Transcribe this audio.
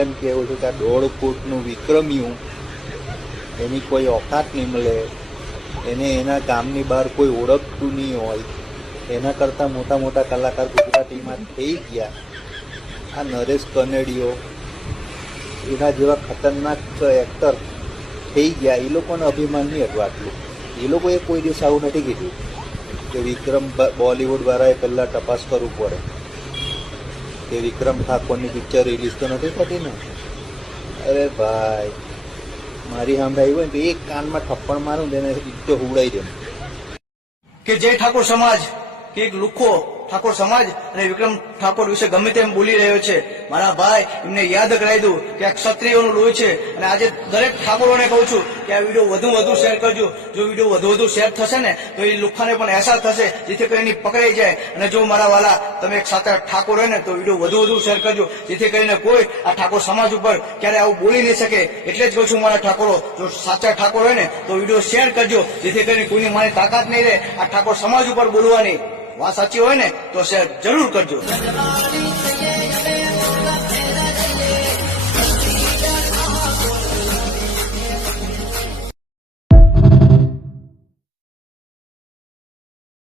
એમ કહેવું છું કે આ 1.5 ફૂટનું વિક્રમ્યું એની કોઈ ઓકાત નહીં મળે, એને એના ગામની બહાર કોઈ ઓળખતું નહીં હોય, એના કરતાં મોટા મોટા કલાકાર ગુજરાતીમાં થઈ ગયા. આ નરેશ કનેડિયો એના જેવા ખતરનાક એક્ટર થઈ ગયા. એ લોકોને અભિમાન નહીં હતું આટલું. એ લોકોએ કોઈ દિવસ આવું નથી કીધું કે વિક્રમ બોલિવૂડવાળાએ પહેલાં તપાસ કરવું પડે કે વિક્રમ ઠાકોરની પિક્ચર રિલીઝ તો નથી થતી ને. અરે ભાઈ, મારી સાંભળાઈ હોય ને તો એક કાનમાં થપ્પડ મારું ને એને ઈટો હુવડાઈ દે કે જય ઠાકોર સમાજ કે એક લુખ્ખો ઠાકોર સમાજ અને વિક્રમ ઠાકોર વિશે ગમે તેમ બોલી રહ્યો છે. મારા ભાઈ, એમને યાદ કરાવી દઉં કે આ ક્ષત્રિયોનું લોહી છે. અને આજે દરેક ઠાકોરોને કહું છું કે આ વિડીયો વધુ શેર કરજો. જો વિડીયો વધુ શેર થશે ને તો એ લુખ્ખાને પણ અહેસાસ થશે, જેથી કરીને પકડાઈ જાય. અને જો મારા વાલા તમે એક સાથે ઠાકોર હોય ને તો વિડીયો વધુ શેર કરજો, જેથી કરીને કોઈ આ ઠાકોર સમાજ ઉપર ક્યારે આવું બોલી નહીં શકે. એટલે જ કહું છું મારા ઠાકોરો, જો સાચા ઠાકોર હોય ને તો વિડીયો શેર કરજો, જેથી કરીને કોઈની મારી તાકાત નહીં રહે આ ઠાકોર સમાજ ઉપર બોલવાની. વાત સાચી હોય ને તો શેર જરૂર કરજો.